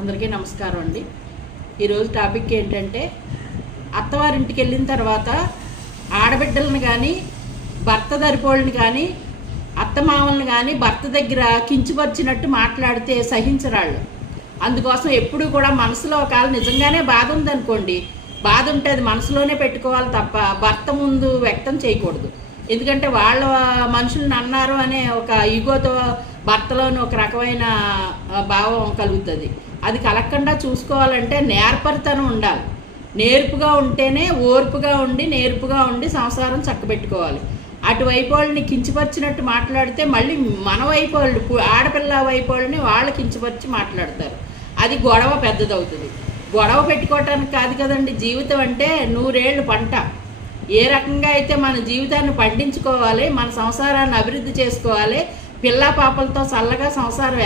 అందరికీ నమస్కారం అండి. ఈరోజు టాపిక్ ఏంటంటే, అత్తవారింటికి వెళ్ళిన తర్వాత ఆడబిడ్డలను కానీ భర్త దరిపోళ్ళని కానీ అత్తమామల్ని కానీ భర్త దగ్గర కించపరిచినట్టు మాట్లాడితే సహించరాళ్ళు. అందుకోసం ఎప్పుడు కూడా మనసులో ఒకవేళ నిజంగానే బాధ ఉందనుకోండి, బాధ ఉంటే అది మనసులోనే పెట్టుకోవాలి తప్ప భర్త ముందు వ్యక్తం చేయకూడదు. ఎందుకంటే వాళ్ళ మనుషులను అన్నారు అనే ఒక ఈగోతో భర్తలోని ఒక రకమైన భావం కలుగుతుంది. అది కలగకుండా చూసుకోవాలంటే నేర్పరితనం ఉండాలి. నేర్పుగా ఉంటేనే ఓర్పుగా ఉండి నేర్పుగా ఉండి సంసారం చక్కబెట్టుకోవాలి. అటువైపు వాళ్ళని కించపరిచినట్టు మాట్లాడితే మళ్ళీ మన వైపు వాళ్ళు ఆడపిల్ల వైపు వాళ్ళని వాళ్ళు కించపరిచి మాట్లాడతారు. అది గొడవ పెద్దదవుతుంది. గొడవ పెట్టుకోవటానికి కాదు కదండి జీవితం అంటే. 100 ఏళ్ళు పంట. ఏ రకంగా అయితే మన జీవితాన్ని పండించుకోవాలి, మన సంసారాన్ని అభివృద్ధి చేసుకోవాలి, పిల్లా పాపలతో చల్లగా సంసారం